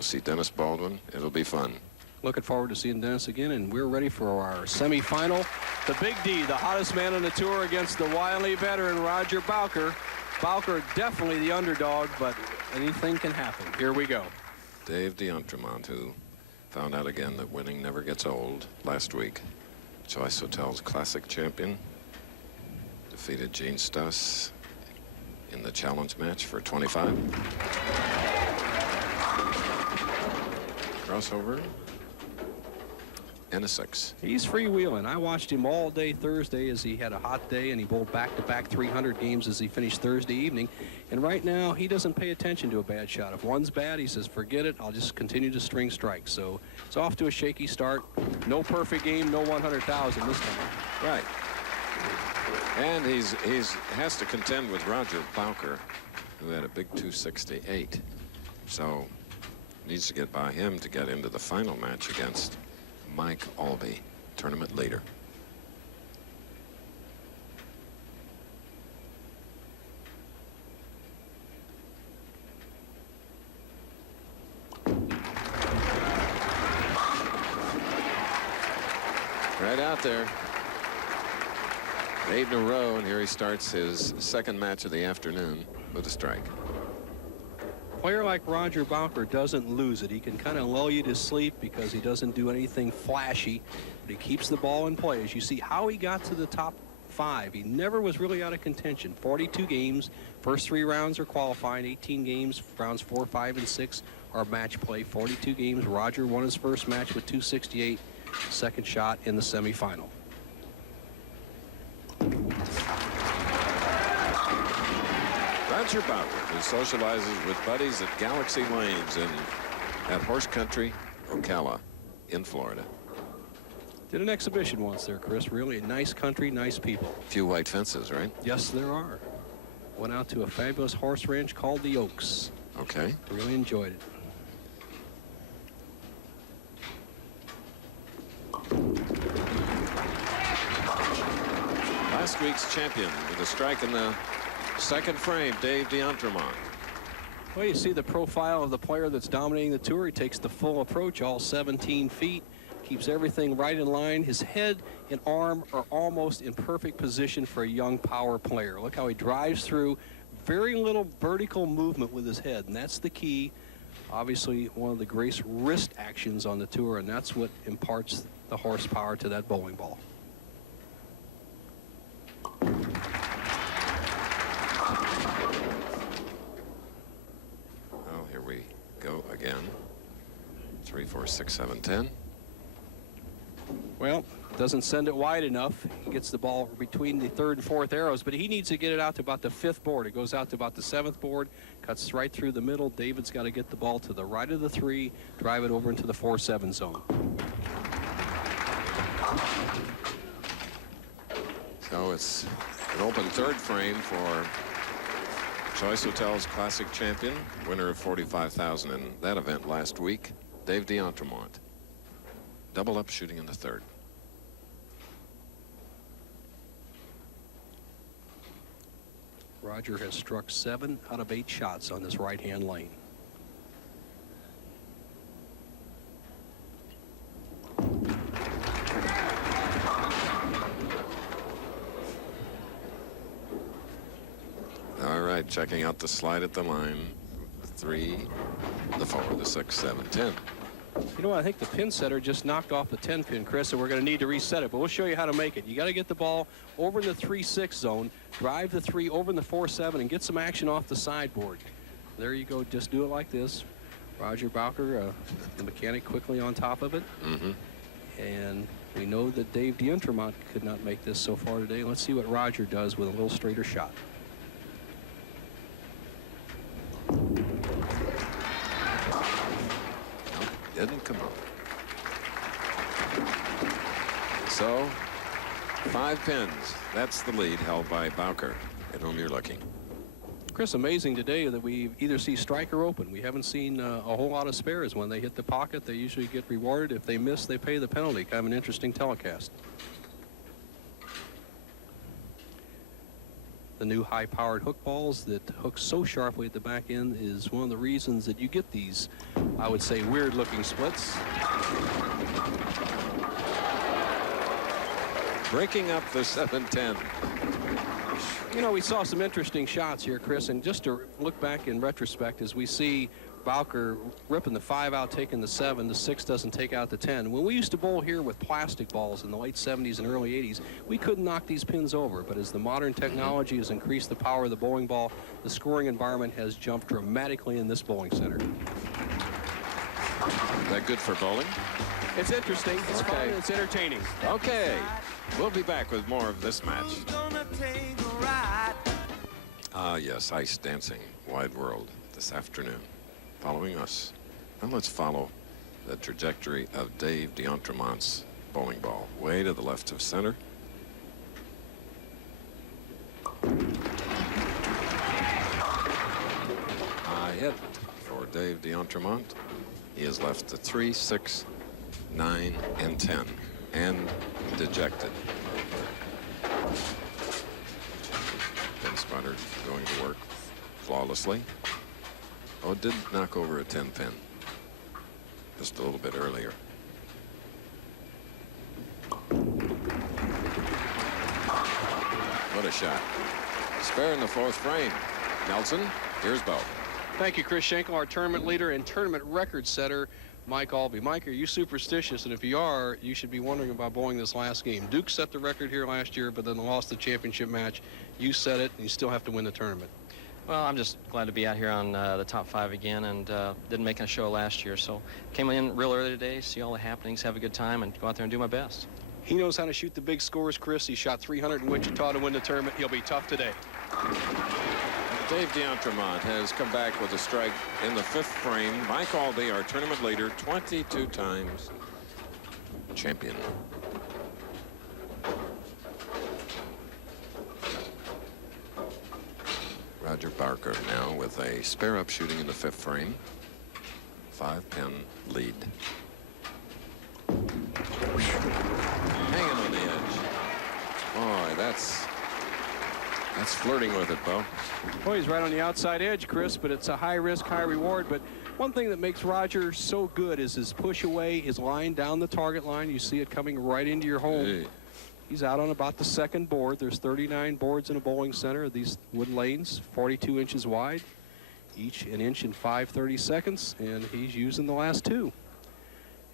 We'll see Dennis Baldwin. It'll be fun. Looking forward to seeing Dennis again, and we're ready for our semifinal. The Big D, the hottest man on the tour, against the wily veteran Roger Bowker. Bowker definitely the underdog, but anything can happen. Here we go. Dave D'Entremont, who found out again that winning never gets old last week. Choice Hotels Classic champion. Defeated Gene Stuss in the challenge match for 25. Crossover and a 6. He's freewheeling. I watched him all day Thursday as he had a hot day, and he bowled back-to-back 300 games as he finished Thursday evening. And right now, he doesn't pay attention to a bad shot. If one's bad, he says, forget it, I'll just continue to string strikes. So it's off to a shaky start. No perfect game, no 100,000 this time. Right. And he's has to contend with Roger Bowker, who had a big 268. So needs to get by him to get into the final match against Mike Albee, tournament leader. Right out there. 8 in a row, and here he starts his second match of the afternoon with a strike. A player like Roger Bowker doesn't lose it. He can kind of lull you to sleep because he doesn't do anything flashy, but he keeps the ball in play. As you see how he got to the top 5, he never was really out of contention. 42 games, first 3 rounds are qualifying, 18 games, rounds 4, 5, and 6 are match play. 42 games, Roger won his first match with 268, second shot in the semifinal. Roger Bowker, who socializes with buddies at Galaxy Lanes at Horse Country, Ocala, in Florida. Did an exhibition once there, Chris. Really a nice country, nice people. Few white fences, right? Yes, there are. Went out to a fabulous horse ranch called the Oaks. Okay. Really enjoyed it. Last week's champion with a strike in the second frame, Dave D'Entremont. Well, you see the profile of the player that's dominating the tour. He takes the full approach, all 17 feet, keeps everything right in line. His head and arm are almost in perfect position for a young power player. Look how he drives through. Very little vertical movement with his head, and that's the key. Obviously, one of the greatest wrist actions on the tour, and that's what imparts the horsepower to that bowling ball. Well, here we go again. 3, 4, 6, 7, 10. Well, doesn't send it wide enough. He gets the ball between the 3rd and 4th arrows, but he needs to get it out to about the 5th board. It goes out to about the 7th board, cuts right through the middle. David's got to get the ball to the right of the 3, drive it over into the 4-7 zone. So it's an open 3rd frame for Choice Hotels Classic champion, winner of $45,000 in that event last week, Dave D'Entremont. Double up shooting in the 3rd. Roger has struck 7 out of 8 shots on this right-hand lane. All right, checking out the slide at the line. The 3, the 4, the 6, 7, 10. You know what? I think the pin setter just knocked off the 10 pin, Chris, and we're going to need to reset it, but we'll show you how to make it. You got to get the ball over in the 3-6 zone, drive the 3 over in the 4-7, and get some action off the sideboard. There you go. Just do it like this. Roger Bowker, the mechanic, quickly on top of it. Mm-hmm. And we know that Dave D'Entremont could not make this so far today. Let's see what Roger does with a little straighter shot. Didn't come up. So 5 pins. That's the lead held by Bowker, at whom you're looking. Chris, amazing today that we either see strike or open. We haven't seen a whole lot of spares. When they hit the pocket, they usually get rewarded. If they miss, they pay the penalty. Kind of an interesting telecast. The new high-powered hook balls that hook so sharply at the back end is one of the reasons that you get these, I would say, weird-looking splits. Breaking up the 7-10. You know, we saw some interesting shots here, Chris, and just to look back in retrospect as we see Bowker ripping the 5 out, taking the 7, the 6 doesn't take out the 10. When we used to bowl here with plastic balls in the late 70s and early 80s, we couldn't knock these pins over, but as the modern technology has increased the power of the bowling ball, the scoring environment has jumped dramatically in this bowling center. Is that good for bowling? It's interesting, it's fun, it's entertaining. Okay, we'll be back with more of this match. Ah, yes, ice dancing, wide world this afternoon. Following us. Now let's follow the trajectory of Dave D'Entremont's bowling ball. Way to the left of center. High hit for Dave D'Entremont. He has left the 3, 6, 9, and 10, and dejected. Pin spotter going to work flawlessly. Oh, it did knock over a 10 pin just a little bit earlier. What a shot. Spare in the 4th frame. Nelson, here's Bo. Thank you, Chris Schenkel, our tournament leader and tournament record setter, Mike Albee. Mike, are you superstitious? And if you are, you should be wondering about bowling this last game. Duke set the record here last year, but then lost the championship match. You set it, and you still have to win the tournament. Well, I'm just glad to be out here on the top 5 again, and didn't make a show last year. So came in real early today, see all the happenings, have a good time, and go out there and do my best. He knows how to shoot the big scores, Chris. He shot 300 in Wichita to win the tournament. He'll be tough today. Dave D'Entremont has come back with a strike in the 5th frame. Mike Albee, our tournament leader, 22 times champion. Roger Bowker now with a spare up shooting in the 5th frame. 5-pin lead. Hanging on the edge. Boy, that's flirting with it, Bo. Well, he's right on the outside edge, Chris, but it's a high risk, high reward. But one thing that makes Roger so good is his push away, his line down the target line. You see it coming right into your home. Hey. He's out on about the 2nd board. There's 39 boards in a bowling center. These wood lanes, 42 inches wide, each an inch and 5/32, and he's using the last 2.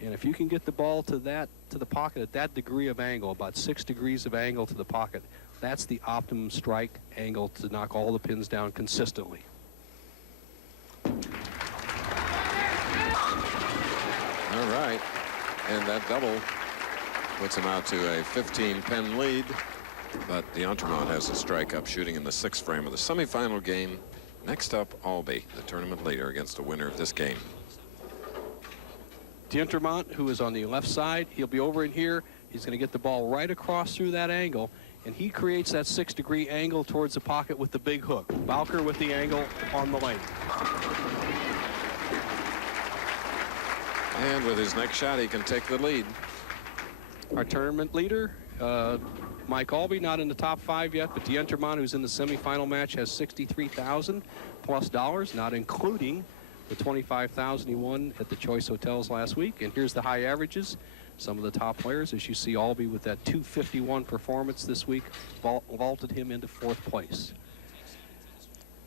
And if you can get the ball to the pocket at that degree of angle, about 6 degrees of angle to the pocket, that's the optimum strike angle to knock all the pins down consistently. All right, and that double puts him out to a 15-pin lead, but D'Entremont has a strike up shooting in the 6th frame of the semifinal game. Next up, Albee, the tournament leader, against the winner of this game. D'Entremont, who is on the left side, he'll be over in here. He's going to get the ball right across through that angle, and he creates that 6-degree angle towards the pocket with the big hook. Bowker with the angle on the lane. And with his next shot, he can take the lead. Our tournament leader, Mike Albee, not in the top 5 yet, but D'Entremont, who's in the semifinal match, has $63,000 plus, not including the $25,000 he won at the Choice Hotels last week. And here's the high averages. Some of the top players, as you see, Albee with that 251 performance this week, vaulted him into 4th place.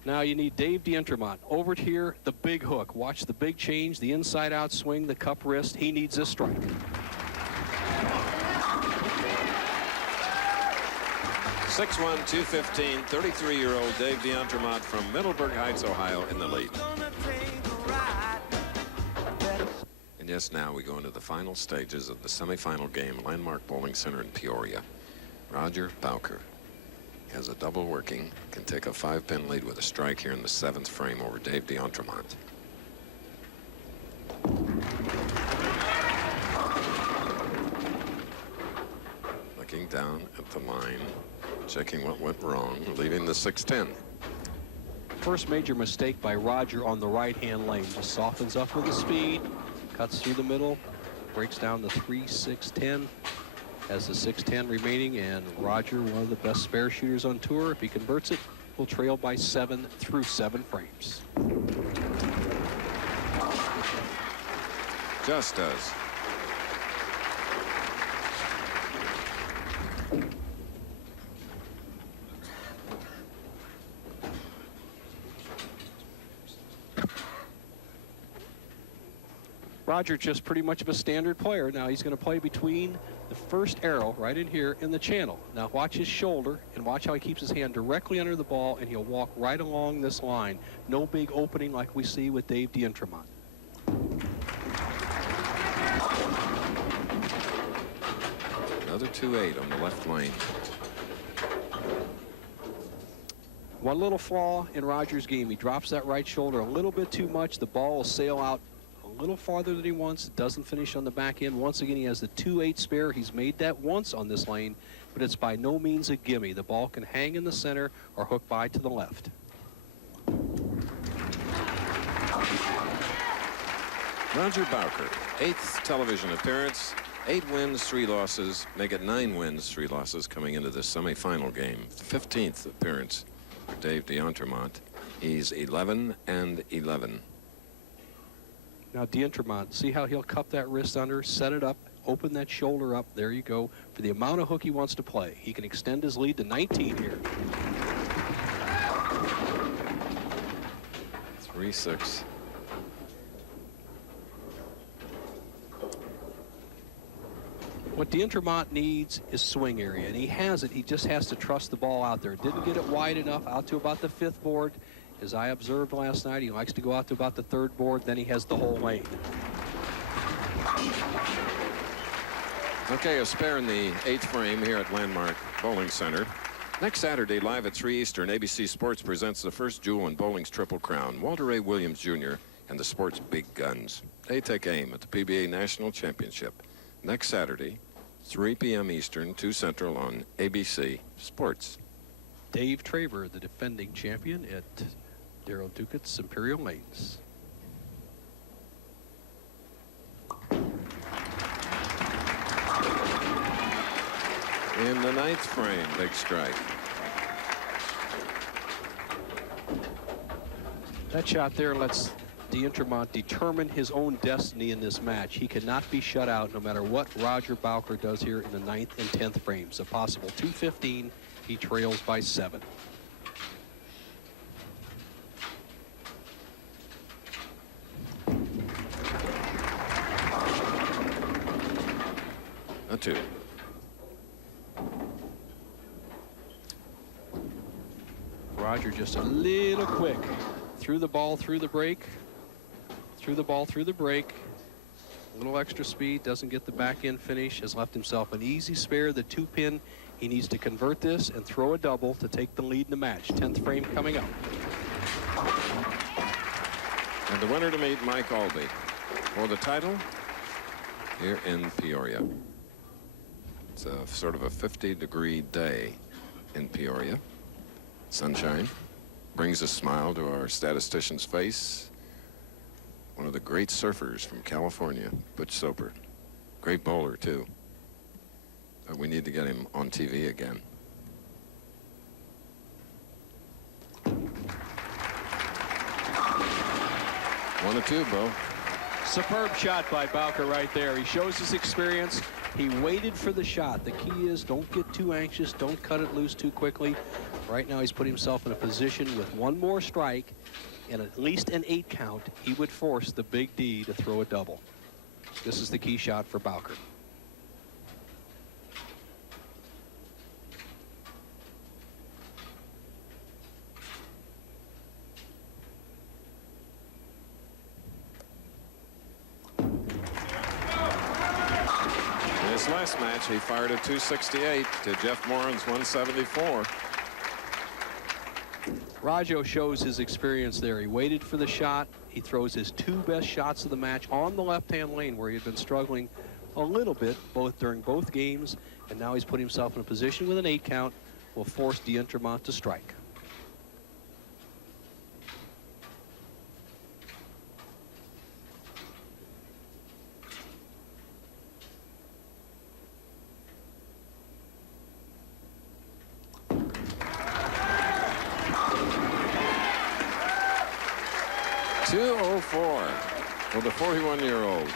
Now you need Dave D'Entremont. Over here, the big hook. Watch the big change, the inside-out swing, the cup wrist. He needs a strike. 6'1", 215, 33-year-old Dave D'Entremont from Middleburg Heights, Ohio, in the lead. And yes, now we go into the final stages of the semifinal game, Landmark Bowling Center in Peoria. Roger Bowker has a double working, can take a 5-pin lead with a strike here in the 7th frame over Dave D'Entremont. Looking down at the line, checking what went wrong, leaving the 6-10. First major mistake by Roger on the right-hand lane. Just softens up with the speed, cuts through the middle, breaks down the 3, 6, 10. Has the 6-10 remaining, and Roger, one of the best spare shooters on tour. If he converts it, will trail by 7 through 7 frames. Just does. Roger just pretty much of a standard player. Now he's going to play between the first arrow right in here in the channel. Now watch his shoulder and watch how he keeps his hand directly under the ball, and he'll walk right along this line. No big opening like we see with Dave D'Entremont. Another 2-8 on the left lane. One little flaw in Roger's game. He drops that right shoulder a little bit too much. The ball will sail out a little farther than he wants. It doesn't finish on the back end. Once again, he has the 2-8 spare. He's made that once on this lane, but it's by no means a gimme. The ball can hang in the center or hook by to the left. Roger Bowker, 8th television appearance, 8 wins, 3 losses, make it 9 wins, 3 losses coming into this semifinal game. 15th appearance for Dave D'Entremont. He's 11-11. Now D'Entremont, see how he'll cup that wrist under, set it up, open that shoulder up. There you go. For the amount of hook he wants to play, he can extend his lead to 19 here. 3-6. What D'Entremont needs is swing area, and he has it. He just has to trust the ball out there. Didn't get it wide enough out to about the 5th board. As I observed last night, he likes to go out to about the 3rd board, then he has the whole lane. Okay, a spare in the 8th frame here at Landmark Bowling Center. Next Saturday, live at 3 Eastern, ABC Sports presents the first jewel in bowling's Triple Crown, Walter A. Williams Jr. and the sport's big guns. They take aim at the PBA National Championship. Next Saturday, 3 p.m. Eastern, 2 Central on ABC Sports. Dave Traver, the defending champion at Darrell Dukett's Imperial Lanes. In the 9th frame, big strike. That shot there lets D'Entremont determine his own destiny in this match. He cannot be shut out no matter what Roger Bowker does here in the 9th and 10th frames. A possible 215, he trails by 7. A 2. Roger just a little quick. Threw the ball through the break. Threw the ball through the break. A little extra speed, doesn't get the back end finish, has left himself an easy spare, the 2-pin. He needs to convert this and throw a double to take the lead in the match. 10th frame coming up. And the winner to meet Mike Albee for the title here in Peoria. It's a sort of a 50-degree day in Peoria. Sunshine brings a smile to our statistician's face. One of the great surfers from California, Butch Soper. Great bowler, too. But we need to get him on TV again. One or two, Bo. Superb shot by Bowker right there. He shows his experience. He waited for the shot. The key is don't get too anxious. Don't cut it loose too quickly. Right now he's put himself in a position with one more strike and at least an 8 count. He would force the Big D to throw a double. This is the key shot for Bowker. His last match, he fired a 268 to Jeff Moran's 174. Rajo shows his experience there. He waited for the shot. He throws his 2 best shots of the match on the left-hand lane where he had been struggling a little bit during both games, and now he's put himself in a position with an 8 count. Will force D'Entremont to strike. 204 for the 41-year-old.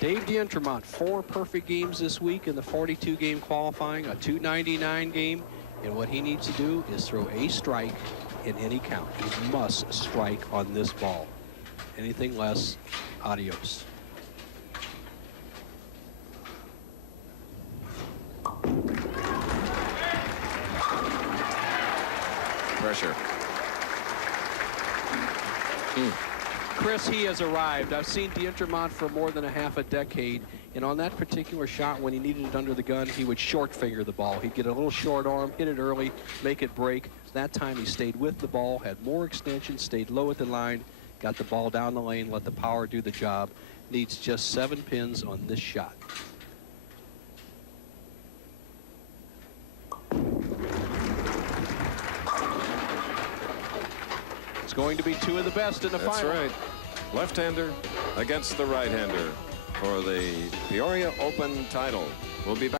Dave D'Entremont, 4 perfect games this week in the 42-game qualifying, a 299 game. And what he needs to do is throw a strike in any count. He must strike on this ball. Anything less, adios. Pressure. Chris, he has arrived. I've seen D'Entremont for more than a half a decade, and on that particular shot, when he needed it under the gun, he would short finger the ball. He'd get a little short arm, hit it early, make it break. That time he stayed with the ball, had more extension, stayed low at the line, got the ball down the lane, let the power do the job. Needs just 7 pins on this shot. It's going to be 2 of the best in the That's final. right. Left-hander against the right-hander for the Peoria Open title. We'll be back.